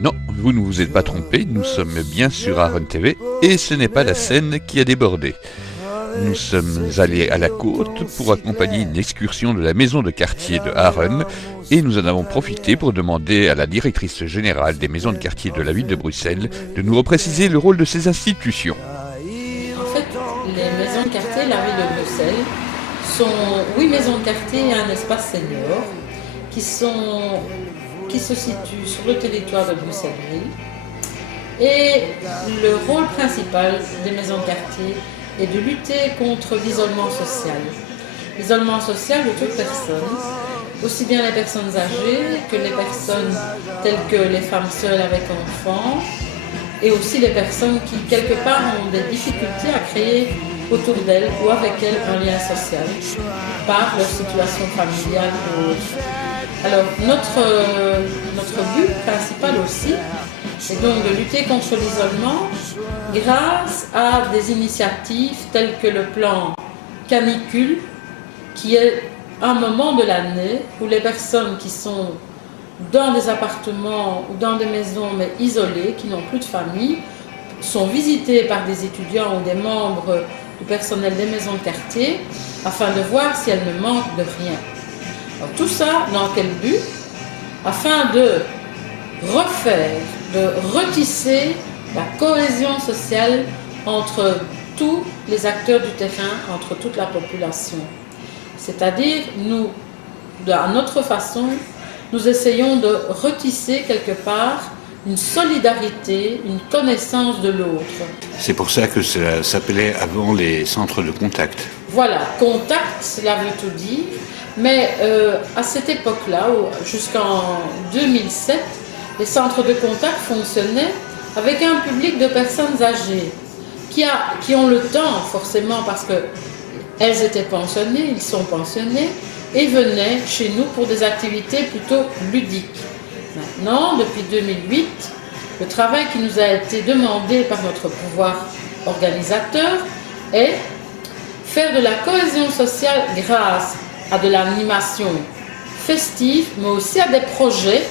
Non, vous ne vous êtes pas trompé, nous sommes bien sur Aaron TV et ce n'est pas la Seine qui a débordé. Nous sommes allés à la côte pour accompagner une excursion de la maison de quartier de Aaron et nous en avons profité pour demander à la directrice générale des maisons de quartier de la ville de Bruxelles de nous repréciser le rôle de ces institutions. En fait, les maisons de quartier de la ville de Bruxelles sont 8 maisons de quartier et un espace senior qui se situent sur le territoire de Bruxelles-Ville. Et le rôle principal des maisons de quartier est de lutter contre l'isolement social. L'isolement social de toute personne, aussi bien les personnes âgées que les personnes telles que les femmes seules avec enfants, et aussi les personnes qui, quelque part, ont des difficultés à créer autour d'elles ou avec elles un lien social par leur situation familiale ou autre. Alors, notre but principal aussi est donc de lutter contre l'isolement grâce à des initiatives telles que le plan canicule, qui est un moment de l'année où les personnes qui sont dans des appartements ou dans des maisons mais isolées, qui n'ont plus de famille, sont visitées par des étudiants ou des membres du personnel des maisons de quartier afin de voir si elles ne manquent de rien. Alors, tout ça, dans quel but? Afin de refaire, de retisser la cohésion sociale entre tous les acteurs du terrain, entre toute la population. C'est-à-dire, nous, à notre façon, nous essayons de retisser quelque part une solidarité, une connaissance de l'autre. C'est pour ça que ça s'appelait avant les centres de contact. Voilà, contact, cela veut tout dire. Mais à cette époque-là, jusqu'en 2007, les centres de contact fonctionnaient avec un public de personnes âgées qui ont le temps, forcément, parce qu'elles étaient pensionnées, ils sont pensionnés, et venaient chez nous pour des activités plutôt ludiques. Maintenant, depuis 2008, le travail qui nous a été demandé par notre pouvoir organisateur est faire de la cohésion sociale grâce à de l'animation festive, mais aussi à des projets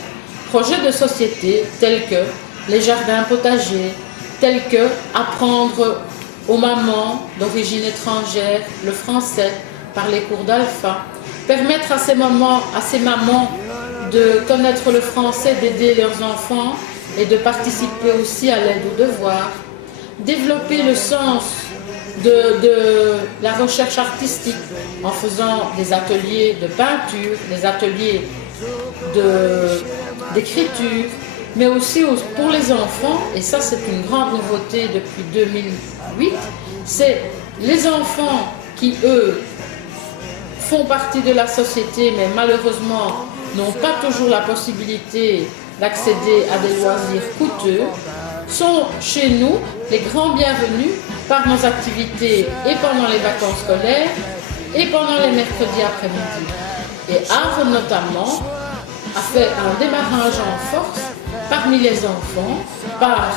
de société tels que les jardins potagers, tels que apprendre aux mamans d'origine étrangère le français par les cours d'alpha, permettre à ces mamans de connaître le français, d'aider leurs enfants et de participer aussi à l'aide aux devoirs, développer le sens de la recherche artistique en faisant des ateliers de peinture, des ateliers d'écriture, mais aussi pour les enfants, et ça c'est une grande nouveauté depuis 2008, c'est les enfants qui, eux, font partie de la société, mais malheureusement n'ont pas toujours la possibilité d'accéder à des loisirs coûteux, sont chez nous les grands bienvenus par nos activités et pendant les vacances scolaires et pendant les mercredis après-midi. Et Aaron notamment a fait un démarrage en force parmi les enfants par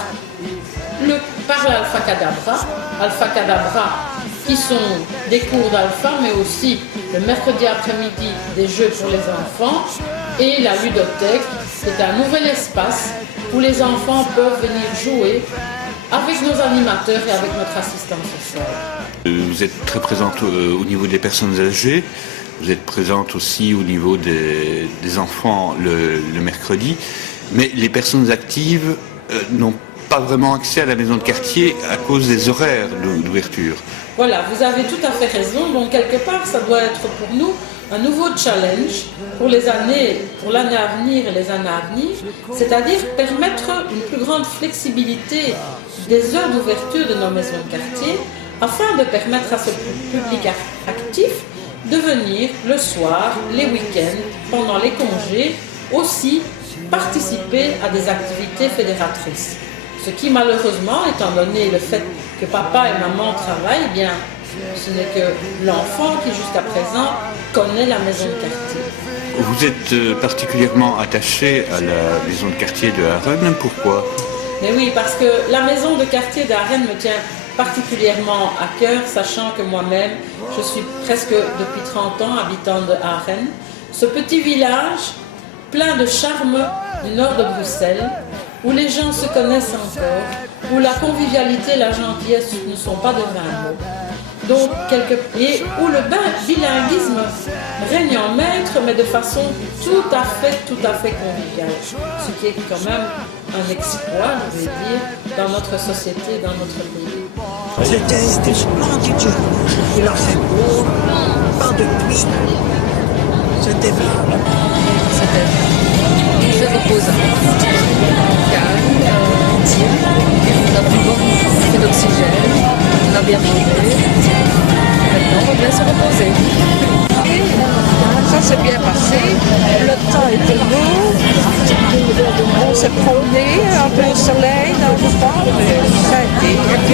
l'Alpha Cadabra, qui sont des cours d'alpha, mais aussi le mercredi après-midi des jeux pour les enfants, et la ludothèque, c'est un nouvel espace où les enfants peuvent venir jouer avec nos animateurs et avec notre assistante sociale. Vous êtes très présente au niveau des personnes âgées, vous êtes présente aussi au niveau des enfants le mercredi, mais les personnes actives n'ont pas vraiment accès à la maison de quartier à cause des horaires d'ouverture. Voilà, vous avez tout à fait raison. Donc quelque part, ça doit être pour nous un nouveau challenge pour l'année à venir et les années à venir, c'est-à-dire permettre une plus grande flexibilité des heures d'ouverture de nos maisons de quartier afin de permettre à ce public actif de venir le soir, les week-ends, pendant les congés, aussi participer à des activités fédératrices. Ce qui malheureusement, étant donné le fait que papa et maman travaillent, eh bien, ce n'est que l'enfant qui jusqu'à présent connaît la maison de quartier. Vous êtes particulièrement attaché à la maison de quartier de Aaron, pourquoi? Mais oui, parce que la maison de quartier d'Aaron me tient particulièrement à cœur, sachant que moi-même, je suis presque depuis 30 ans habitante de Aaron. Ce petit village plein de charme du nord de Bruxelles, où les gens se connaissent encore, où la convivialité et la gentillesse ne sont pas de vains mots. Donc, et où le bilinguisme règne en maître, mais de façon tout à fait conviviale. Ce qui est quand même un exploit, je vais dire, dans notre société, dans notre pays. C'était des splendides journées. Il en fait beau, pas de pluie. C'était bien. C'était très reposant, calme, on a pris beaucoup d'oxygène, on a bien mangé. Maintenant, on va bien se reposer. Ça s'est bien passé, le temps était beau, on s'est promené un peu au soleil dans le parc, ça a été.